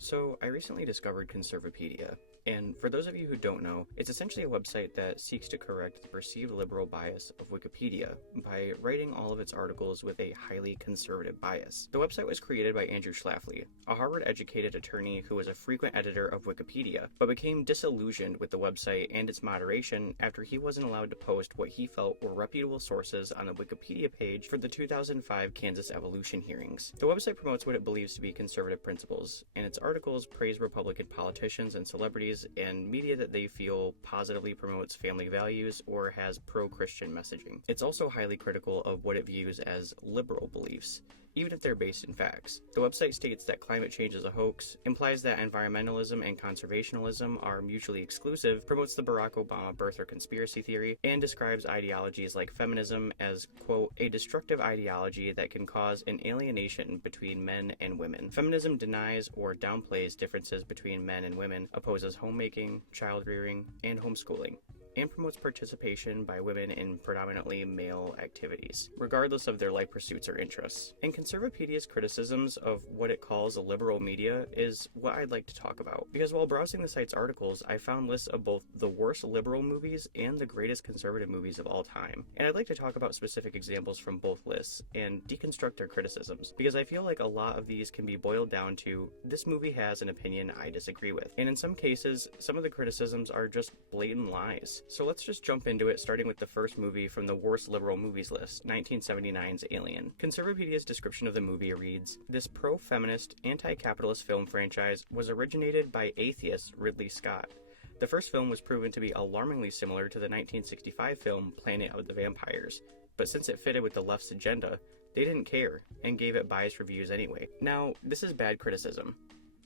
So, I recently discovered Conservapedia, and for those of you who don't know, it's essentially a website that seeks to correct the perceived liberal bias of Wikipedia by writing all of its articles with a highly conservative bias. The website was created by Andrew Schlafly, a Harvard-educated attorney who was a frequent editor of Wikipedia, but became disillusioned with the website and its moderation after he wasn't allowed to post what he felt were reputable sources on the Wikipedia page for the 2005 Kansas evolution hearings. The website promotes what it believes to be conservative principles, and its articles praise Republican politicians and celebrities and media that they feel positively promotes family values or has pro-Christian messaging. It's also highly critical of what it views as liberal beliefs, even if they're based in facts. The website states that climate change is a hoax, implies that environmentalism and conservationism are mutually exclusive, promotes the Barack Obama birther conspiracy theory, and describes ideologies like feminism as, quote, a destructive ideology that can cause an alienation between men and women. Feminism denies or downplays differences between men and women, opposes homemaking, child rearing, and homeschooling, and promotes participation by women in predominantly male activities, regardless of their life pursuits or interests. And Conservapedia's criticisms of what it calls a liberal media is what I'd like to talk about, because while browsing the site's articles, I found lists of both the worst liberal movies and the greatest conservative movies of all time. And I'd like to talk about specific examples from both lists and deconstruct their criticisms, because I feel like a lot of these can be boiled down to, this movie has an opinion I disagree with. And in some cases, some of the criticisms are just blatant lies. So let's just jump into it, starting with the first movie from the worst liberal movies list, 1979's Alien. Conservapedia's description of the movie reads, "This pro-feminist, anti-capitalist film franchise was originated by atheist Ridley Scott. The first film was proven to be alarmingly similar to the 1965 film Planet of the Vampires, but since it fitted with the left's agenda, they didn't care and gave it biased reviews anyway." Now, this is bad criticism,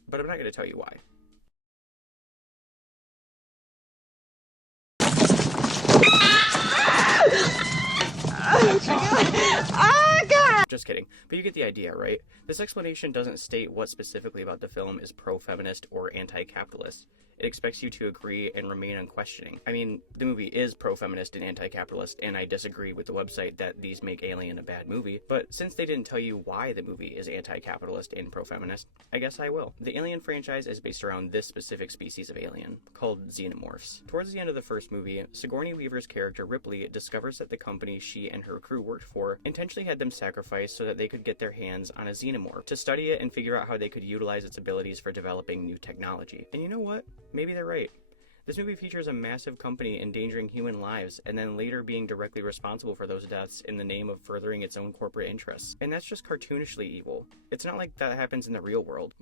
but I'm not going to tell you why. Just kidding, but you get the idea, right? This explanation doesn't state what specifically about the film is pro-feminist or anti-capitalist. It expects you to agree and remain unquestioning. I mean, the movie is pro-feminist and anti-capitalist, and I disagree with the website that these make Alien a bad movie, but since they didn't tell you why the movie is anti-capitalist and pro-feminist, I guess I will. The Alien franchise is based around this specific species of alien, called xenomorphs. Towards the end of the first movie, Sigourney Weaver's character Ripley discovers that the company she and her crew worked for intentionally had them sacrificed so that they could get their hands on a xenomorph, to study it and figure out how they could utilize its abilities for developing new technology. And you know what? Maybe they're right. This movie features a massive company endangering human lives and then later being directly responsible for those deaths in the name of furthering its own corporate interests. And that's just cartoonishly evil. It's not like that happens in the real world.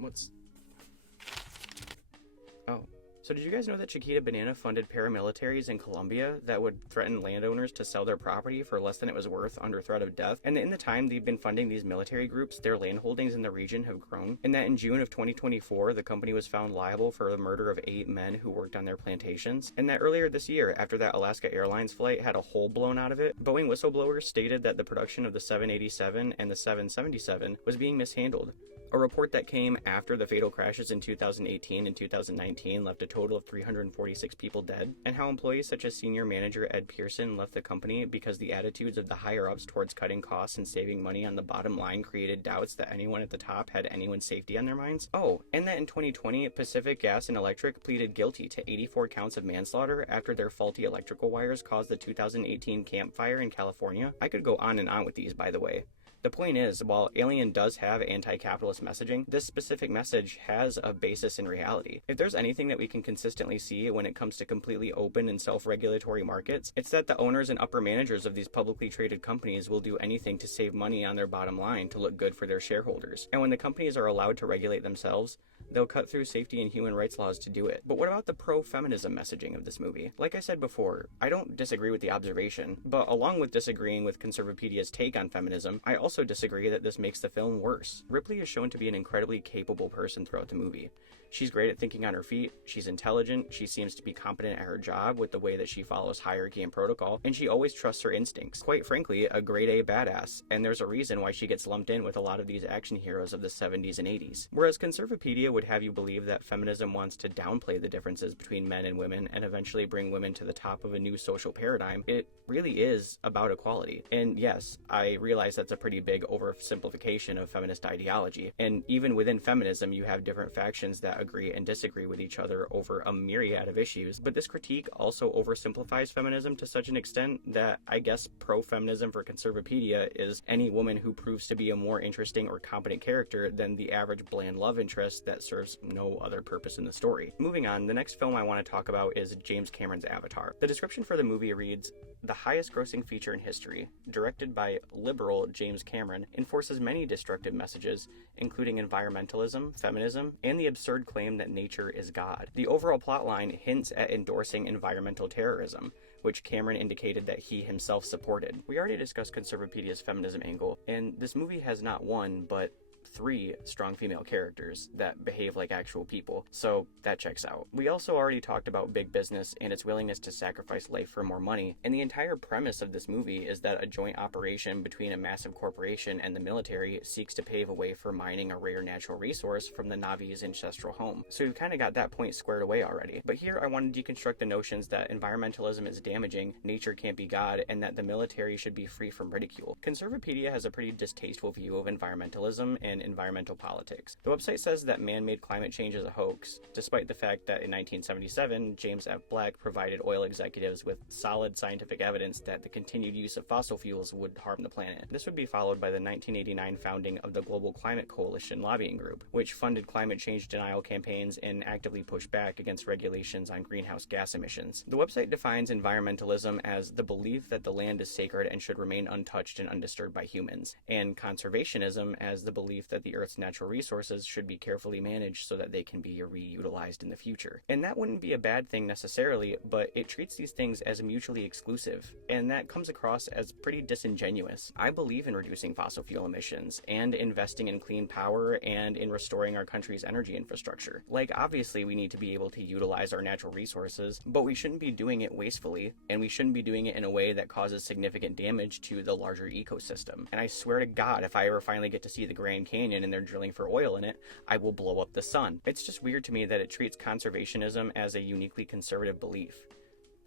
Oh. So did you guys know that Chiquita Banana funded paramilitaries in Colombia that would threaten landowners to sell their property for less than it was worth under threat of death? And in the time they've been funding these military groups, their land holdings in the region have grown. And that in June of 2024, the company was found liable for the murder of 8 men who worked on their plantations. And that earlier this year, after that Alaska Airlines flight had a hole blown out of it, Boeing whistleblowers stated that the production of the 787 and the 777 was being mishandled. A report that came after the fatal crashes in 2018 and 2019 left a total of 346 people dead, and how employees such as senior manager Ed Pearson left the company because the attitudes of the higher-ups towards cutting costs and saving money on the bottom line created doubts that anyone at the top had anyone's safety on their minds. Oh, and that in 2020, Pacific Gas and Electric pleaded guilty to 84 counts of manslaughter after their faulty electrical wires caused the 2018 Camp Fire in California. I could go on and on with these, by the way. The point is, while Alien does have anti-capitalist messaging, this specific message has a basis in reality. If there's anything that we can consistently see when it comes to completely open and self-regulatory markets, it's that the owners and upper managers of these publicly traded companies will do anything to save money on their bottom line to look good for their shareholders. And when the companies are allowed to regulate themselves, they'll cut through safety and human rights laws to do it. But what about the pro-feminism messaging of this movie? Like I said before, I don't disagree with the observation, but along with disagreeing with Conservapedia's take on feminism, I also disagree that this makes the film worse. Ripley is shown to be an incredibly capable person throughout the movie. She's great at thinking on her feet, she's intelligent, she seems to be competent at her job with the way that she follows hierarchy and protocol, and she always trusts her instincts. Quite frankly, a grade A badass, and there's a reason why she gets lumped in with a lot of these action heroes of the 70s and 80s. Whereas Conservapedia would would have you believe that feminism wants to downplay the differences between men and women and eventually bring women to the top of a new social paradigm. It really is about equality. And yes, I realize that's a pretty big oversimplification of feminist ideology. And even within feminism, you have different factions that agree and disagree with each other over a myriad of issues. But this critique also oversimplifies feminism to such an extent that I guess pro-feminism for Conservapedia is any woman who proves to be a more interesting or competent character than the average bland love interest that serves no other purpose in the story. Moving on, the next film I want to talk about is James Cameron's Avatar. The description for the movie reads, "The highest grossing feature in history, directed by liberal James Cameron, enforces many destructive messages, including environmentalism, feminism, and the absurd claim that nature is God. The overall plotline hints at endorsing environmental terrorism, which Cameron indicated that he himself supported." We already discussed Conservapedia's feminism angle, and this movie has not one, but 3 strong female characters that behave like actual people, so that checks out. We also already talked about big business and its willingness to sacrifice life for more money, and the entire premise of this movie is that a joint operation between a massive corporation and the military seeks to pave a way for mining a rare natural resource from the Navi's ancestral home. So we've kind of got that point squared away already. But here I want to deconstruct the notions that environmentalism is damaging, nature can't be God, and that the military should be free from ridicule. Conservapedia has a pretty distasteful view of environmentalism and environmental politics. The website says that man-made climate change is a hoax, despite the fact that in 1977, James F. Black provided oil executives with solid scientific evidence that the continued use of fossil fuels would harm the planet. This would be followed by the 1989 founding of the Global Climate Coalition lobbying group, which funded climate change denial campaigns and actively pushed back against regulations on greenhouse gas emissions. The website defines environmentalism as the belief that the land is sacred and should remain untouched and undisturbed by humans, and conservationism as the belief that the Earth's natural resources should be carefully managed so that they can be reutilized in the future. And that wouldn't be a bad thing necessarily, but it treats these things as mutually exclusive, and that comes across as pretty disingenuous. I believe in reducing fossil fuel emissions, and investing in clean power, and in restoring our country's energy infrastructure. Like, obviously we need to be able to utilize our natural resources, but we shouldn't be doing it wastefully, and we shouldn't be doing it in a way that causes significant damage to the larger ecosystem. And I swear to God, if I ever finally get to see the Grand Canyon and they're drilling for oil in it, I will blow up the sun. It's just weird to me that it treats conservationism as a uniquely conservative belief.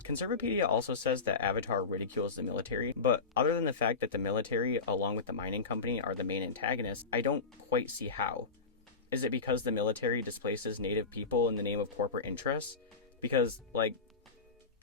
Conservapedia also says that Avatar ridicules the military, but other than the fact that the military, along with the mining company, are the main antagonists, I don't quite see how. Is it because the military displaces native people in the name of corporate interests? Because, like,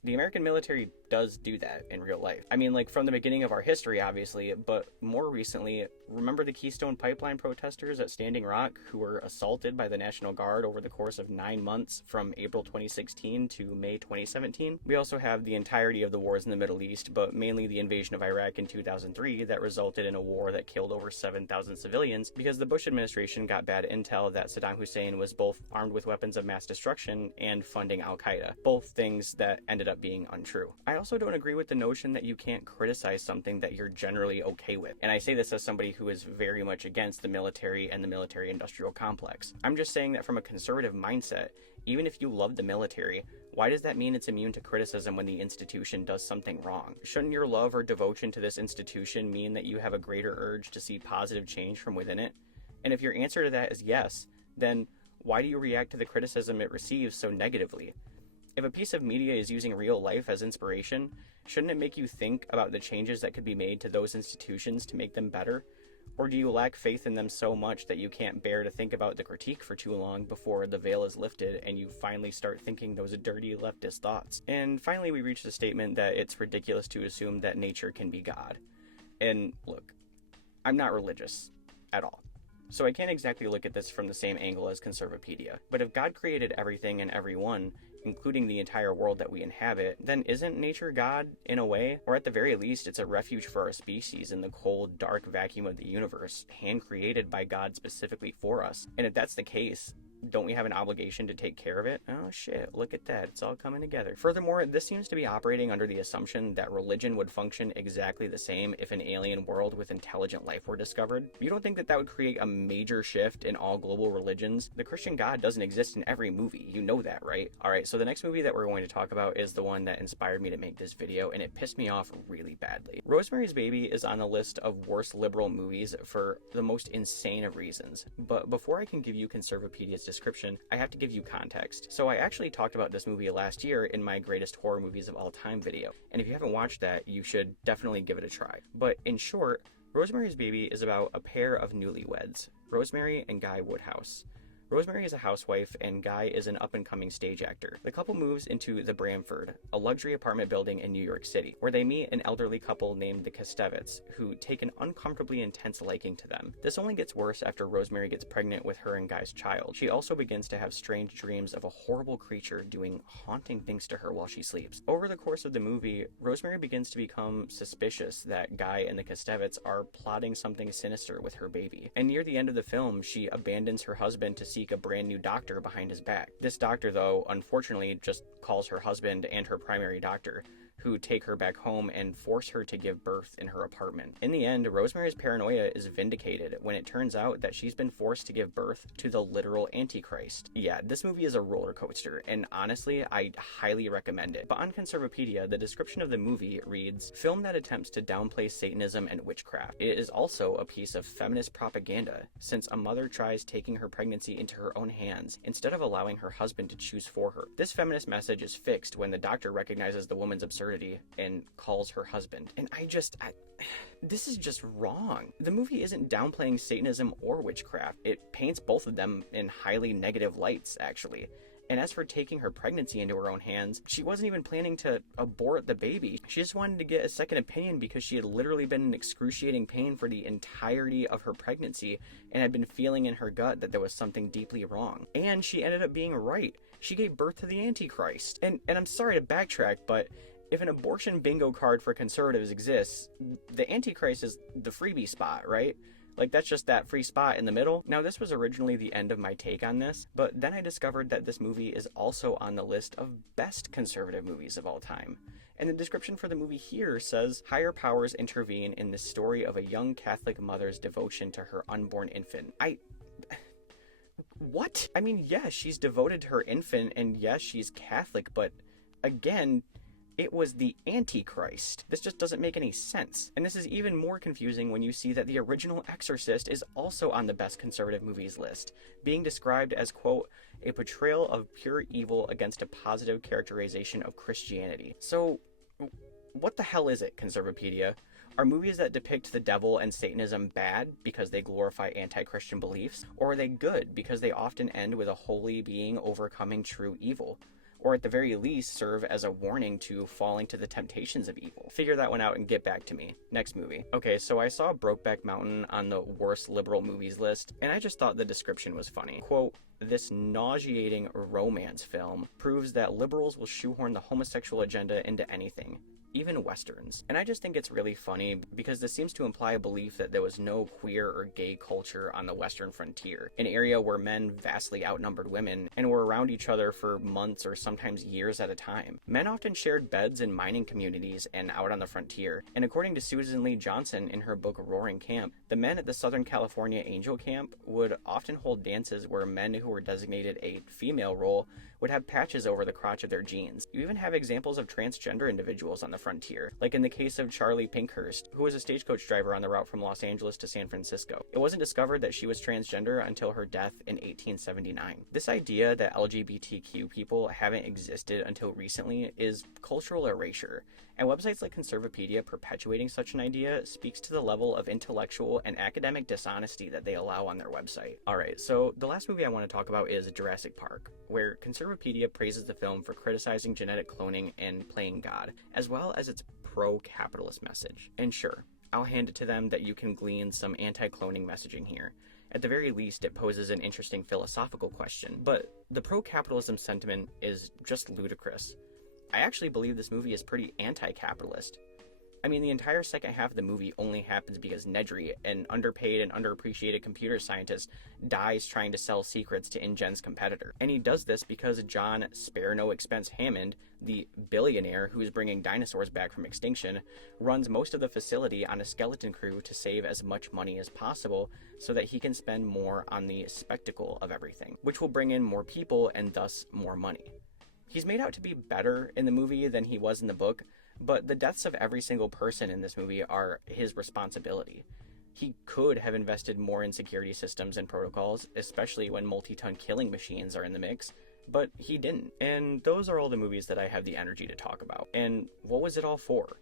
the American military does do that in real life. I mean, like, from the beginning of our history, obviously, but more recently, remember the Keystone Pipeline protesters at Standing Rock who were assaulted by the National Guard over the course of 9 months from April 2016 to May 2017? We also have the entirety of the wars in the Middle East, but mainly the invasion of Iraq in 2003 that resulted in a war that killed over 7,000 civilians because the Bush administration got bad intel that Saddam Hussein was both armed with weapons of mass destruction and funding Al-Qaeda, both things that ended up being untrue. I also don't agree with the notion that you can't criticize something that you're generally okay with. And I say this as somebody who is very much against the military and the military-industrial complex. I'm just saying that from a conservative mindset, even if you love the military, why does that mean it's immune to criticism when the institution does something wrong? Shouldn't your love or devotion to this institution mean that you have a greater urge to see positive change from within it? And if your answer to that is yes, then why do you react to the criticism it receives so negatively? If a piece of media is using real life as inspiration, shouldn't it make you think about the changes that could be made to those institutions to make them better? Or do you lack faith in them so much that you can't bear to think about the critique for too long before the veil is lifted and you finally start thinking those dirty leftist thoughts? And finally, we reach the statement that it's ridiculous to assume that nature can be God. And look, I'm not religious at all, so I can't exactly look at this from the same angle as Conservapedia. But if God created everything and everyone, including the entire world that we inhabit, then isn't nature God in a way? Or at the very least, it's a refuge for our species in the cold, dark vacuum of the universe, hand-created by God specifically for us. And if that's the case, don't we have an obligation to take care of it? Oh shit, look at that, it's all coming together. Furthermore, this seems to be operating under the assumption that religion would function exactly the same if an alien world with intelligent life were discovered. You don't think that that would create a major shift in all global religions? The Christian God doesn't exist in every movie, you know that, right? Alright, so the next movie that we're going to talk about is the one that inspired me to make this video, and it pissed me off really badly. Rosemary's Baby is on the list of worst liberal movies for the most insane of reasons, but before I can give you Conservapedia's description, I have to give you context. So I actually talked about this movie last year in my greatest horror movies of all time video, and if you haven't watched that, you should definitely give it a try. But in short, Rosemary's Baby is about a pair of newlyweds, Rosemary and Guy Woodhouse. Rosemary is a housewife, and Guy is an up-and-coming stage actor. The couple moves into the Bramford, a luxury apartment building in New York City, where they meet an elderly couple named the Kostevits, who take an uncomfortably intense liking to them. This only gets worse after Rosemary gets pregnant with her and Guy's child. She also begins to have strange dreams of a horrible creature doing haunting things to her while she sleeps. Over the course of the movie, Rosemary begins to become suspicious that Guy and the Kostevits are plotting something sinister with her baby. And near the end of the film, she abandons her husband to seek a brand new doctor behind his back. This doctor, though, unfortunately just calls her husband and her primary doctor, who take her back home and force her to give birth in her apartment. In the end, Rosemary's paranoia is vindicated when it turns out that she's been forced to give birth to the literal Antichrist. Yeah, this movie is a roller coaster, and honestly, I highly recommend it. But on Conservapedia, the description of the movie reads, "Film that attempts to downplay Satanism and witchcraft. It is also a piece of feminist propaganda, since a mother tries taking her pregnancy into her own hands instead of allowing her husband to choose for her. This feminist message is fixed when the doctor recognizes the woman's absurdity and calls her husband." And this is just wrong. The movie isn't downplaying Satanism or witchcraft. It paints both of them in highly negative lights, actually. And as for taking her pregnancy into her own hands, she wasn't even planning to abort the baby. She just wanted to get a second opinion because she had literally been in excruciating pain for the entirety of her pregnancy and had been feeling in her gut that there was something deeply wrong. And she ended up being right. She gave birth to the Antichrist. And I'm sorry to backtrack, but if an abortion bingo card for conservatives exists, the Antichrist is the freebie spot, right? Like, that's just that free spot in the middle. Now, this was originally the end of my take on this, but then I discovered that this movie is also on the list of best conservative movies of all time. And the description for the movie here says, "Higher powers intervene in the story of a young Catholic mother's devotion to her unborn infant." What? I mean, yes, she's devoted to her infant, and yes, she's Catholic, but again, it was the Antichrist. This just doesn't make any sense. And this is even more confusing when you see that the original Exorcist is also on the best conservative movies list, being described as, quote, "a portrayal of pure evil against a positive characterization of Christianity." So, what the hell is it, Conservapedia? Are movies that depict the devil and Satanism bad because they glorify anti-Christian beliefs? Or are they good because they often end with a holy being overcoming true evil? Or at the very least serve as a warning to falling to the temptations of evil? Figure that one out and get back to me. Next movie. Okay, so I saw Brokeback Mountain on the worst liberal movies list, and I just thought the description was funny. Quote, "This nauseating romance film proves that liberals will shoehorn the homosexual agenda into anything, even westerns." And I just think it's really funny because this seems to imply a belief that there was no queer or gay culture on the western frontier, an area where men vastly outnumbered women and were around each other for months or sometimes years at a time. Men often shared beds in mining communities and out on the frontier, and according to Susan Lee Johnson in her book Roaring Camp, the men at the Southern California Angel Camp would often hold dances where men who were designated a female role would have patches over the crotch of their jeans. You even have examples of transgender individuals on the frontier, like in the case of Charlie Pinkhurst, who was a stagecoach driver on the route from Los Angeles to San Francisco. It wasn't discovered that she was transgender until her death in 1879. This idea that LGBTQ people haven't existed until recently is cultural erasure, and websites like Conservapedia perpetuating such an idea speaks to the level of intellectual and academic dishonesty that they allow on their website. Alright, so the last movie I want to talk about is Jurassic Park, where Conservapedia praises the film for criticizing genetic cloning and playing God, as well as its pro-capitalist message. And sure, I'll hand it to them that you can glean some anti-cloning messaging here. At the very least, it poses an interesting philosophical question, but the pro-capitalism sentiment is just ludicrous. I actually believe this movie is pretty anti-capitalist. I mean, the entire second half of the movie only happens because Nedry, an underpaid and underappreciated computer scientist, dies trying to sell secrets to InGen's competitor. And he does this because John Spare No Expense Hammond, the billionaire who's bringing dinosaurs back from extinction, runs most of the facility on a skeleton crew to save as much money as possible so that he can spend more on the spectacle of everything, which will bring in more people and thus more money. He's made out to be better in the movie than he was in the book, but the deaths of every single person in this movie are his responsibility. He could have invested more in security systems and protocols, especially when multi-ton killing machines are in the mix, but he didn't. And those are all the movies that I have the energy to talk about. And what was it all for?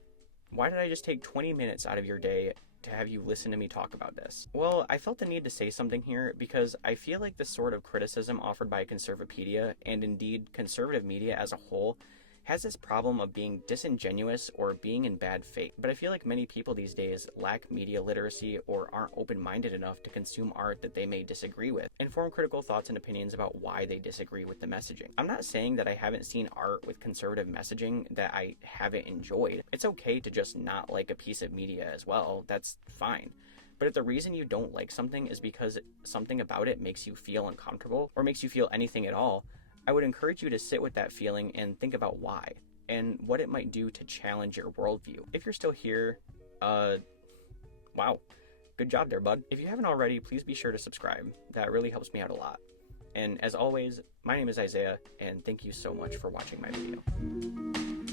Why did I just take 20 minutes out of your day to have you listen to me talk about this? Well, I felt the need to say something here because I feel like the sort of criticism offered by Conservapedia, and indeed conservative media as a whole, has this problem of being disingenuous or being in bad faith. But I feel like many people these days lack media literacy or aren't open-minded enough to consume art that they may disagree with and form critical thoughts and opinions about why they disagree with the messaging. I'm not saying that I haven't seen art with conservative messaging that I haven't enjoyed. It's okay to just not like a piece of media as well. That's fine. But if the reason you don't like something is because something about it makes you feel uncomfortable or makes you feel anything at all, I would encourage you to sit with that feeling and think about why and what it might do to challenge your worldview. If you're still here, wow, good job there, bud. If you haven't already, please be sure to subscribe. That really helps me out a lot. And as always, my name is Isaiah, and thank you so much for watching my video.